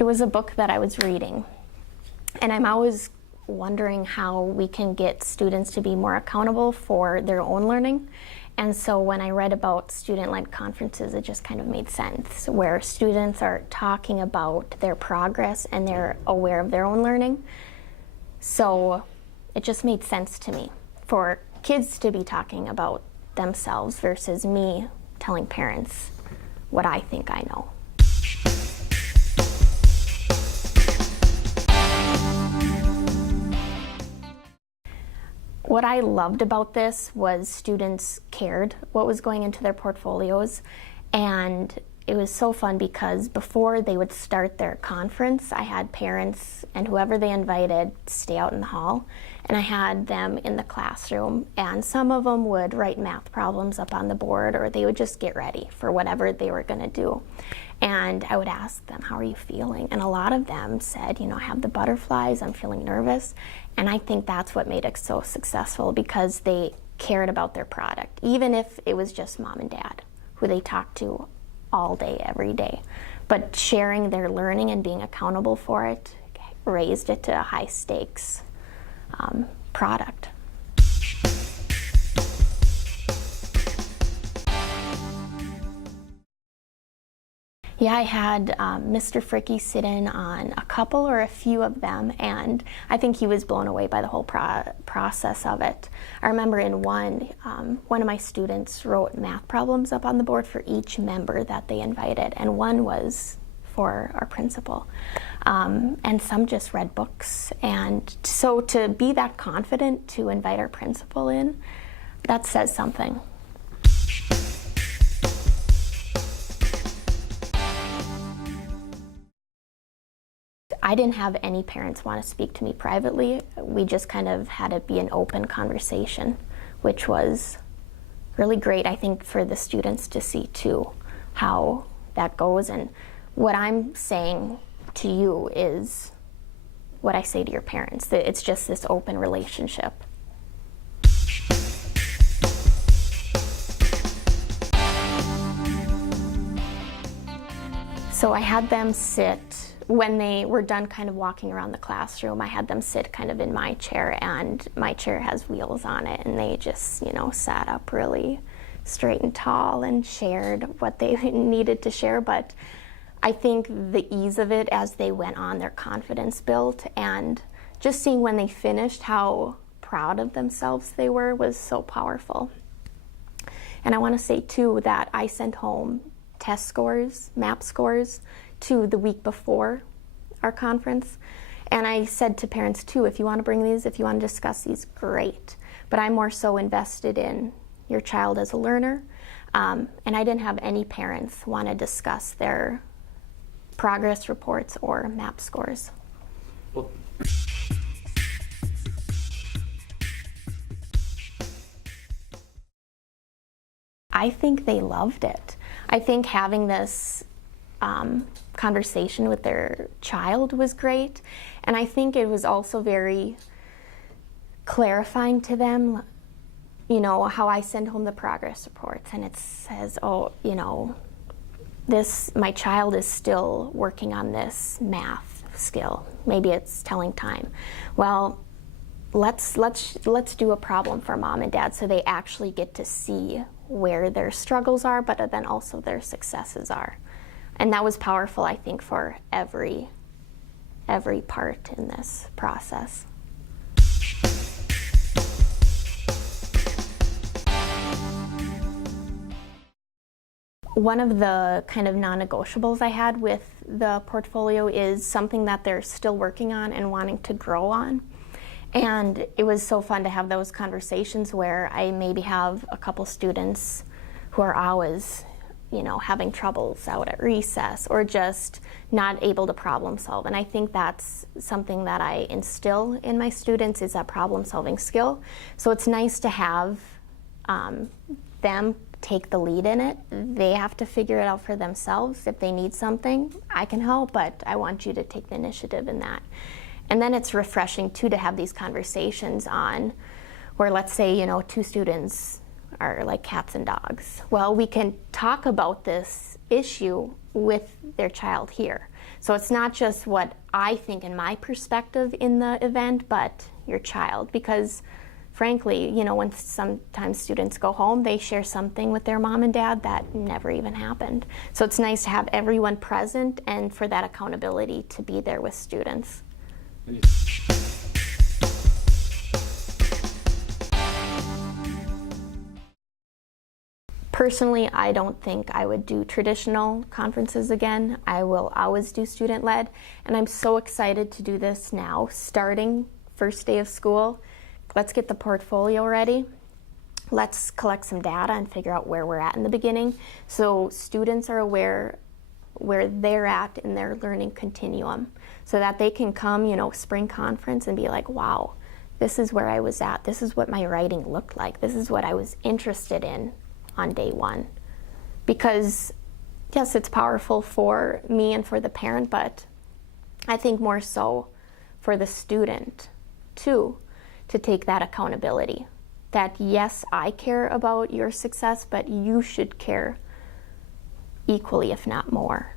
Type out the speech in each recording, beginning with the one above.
It was a book that I was reading, and I'm always wondering how we can get students to be more accountable for their own learning. And so when I read about student-led conferences, it just kind of made sense, where students are talking about their progress and they're aware of their own learning. So it just made sense to me for kids to be talking about themselves versus me telling parents what I think I know. What I loved about this was students cared what was going into their portfolios, and it was so fun because before they would start their conference, I had parents and whoever they invited stay out in the hall, and I had them in the classroom, and some of them would write math problems up on the board, or they would just get ready for whatever they were going to do. And I would ask them, how are you feeling? And a lot of them said, you know, I have the butterflies, I'm feeling nervous. And I think that's what made it so successful, because they cared about their product, even if it was just mom and dad, who they talked to all day, every day. But sharing their learning and being accountable for it raised it to a high stakes product. Yeah, I had Mr. Fricky sit in on a couple or a few of them, and I think he was blown away by the whole process of it. I remember in one of my students wrote math problems up on the board for each member that they invited, and one was for our principal. And some just read books. And so to be that confident to invite our principal in, that says something. I didn't have any parents want to speak to me privately. We just kind of had it be an open conversation, which was really great, I think, for the students to see too, how that goes. And what I'm saying to you is what I say to your parents, that it's just this open relationship. So I had them sit, when they were done kind of walking around the classroom, I had them sit kind of in my chair, and my chair has wheels on it, and they just, you know, sat up really straight and tall and shared what they needed to share. But I think the ease of it as they went on, their confidence built, and just seeing when they finished how proud of themselves they were was so powerful. And I want to say too that I sent home test scores, MAP scores, to the week before our conference. And I said to parents too, if you want to bring these, if you want to discuss these, great. But I'm more so invested in your child as a learner. And I didn't have any parents want to discuss their progress reports or MAP scores. Well, I think they loved it. I think having this conversation with their child was great, and I think it was also very clarifying to them, you know, how I send home the progress reports, and it says, oh, you know, my child is still working on this math skill. Maybe it's telling time. Well, let's do a problem for mom and dad so they actually get to see where their struggles are, but then also their successes are. And that was powerful, I think, for every part in this process. One of the kind of non-negotiables I had with the portfolio is something that they're still working on and wanting to grow on. And it was so fun to have those conversations where I maybe have a couple students who are always, you know, having troubles out at recess or just not able to problem solve. And I think that's something that I instill in my students, is that problem solving skill. So it's nice to have them take the lead in it. They have to figure it out for themselves. If they need something, I can help, but I want you to take the initiative in that. And then it's refreshing too to have these conversations on where, let's say, you know, two students are like cats and dogs. Well, we can talk about this issue with their child here. So it's not just what I think in my perspective in the event, but your child. Because frankly, you know, when sometimes students go home, they share something with their mom and dad that never even happened. So it's nice to have everyone present and for that accountability to be there with students. Personally, I don't think I would do traditional conferences again. I will always do student-led, and I'm so excited to do this now, starting first day of school. Let's get the portfolio ready. Let's collect some data and figure out where we're at in the beginning, so students are aware where they're at in their learning continuum, so that they can come, you know, spring conference and be like, wow, this is where I was at. This is what my writing looked like. This is what I was interested in on day one. Because yes, it's powerful for me and for the parent, but I think more so for the student too, to take that accountability. That yes, I care about your success, but you should care equally, if not more.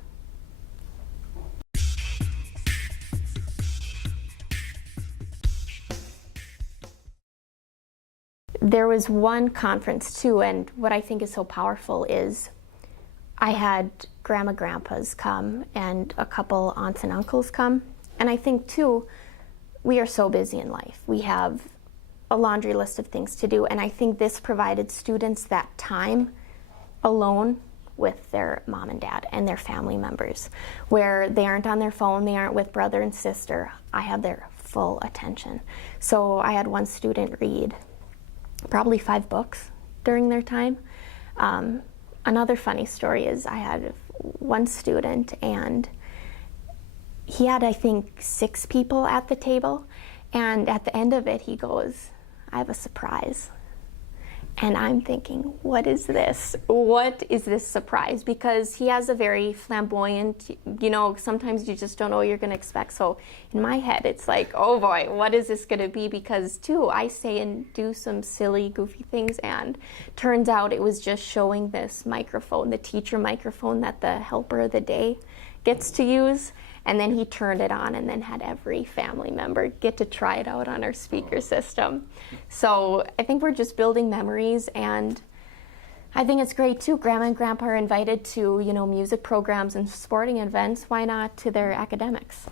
There was one conference too, and what I think is so powerful is I had grandma, grandpas come and a couple aunts and uncles come. And I think too, we are so busy in life. We have a laundry list of things to do, and I think this provided students that time alone with their mom and dad and their family members, where they aren't on their phone, they aren't with brother and sister. I had their full attention. So I had one student read probably 5 books during their time. Another funny story is I had one student, and he had, I think, 6 people at the table, and at the end of it he goes, I have a surprise. And I'm thinking, what is this? What is this surprise? Because he has a very flamboyant, you know, sometimes you just don't know what you're going to expect. So in my head, it's like, oh boy, what is this going to be? Because too, I say and do some silly, goofy things, and turns out it was just showing this microphone, the teacher microphone that the helper of the day gets to use. And then he turned it on and then had every family member get to try it out on our speaker system. So I think we're just building memories, and I think it's great too. Grandma and grandpa are invited to, you know, music programs and sporting events. Why not to their academics?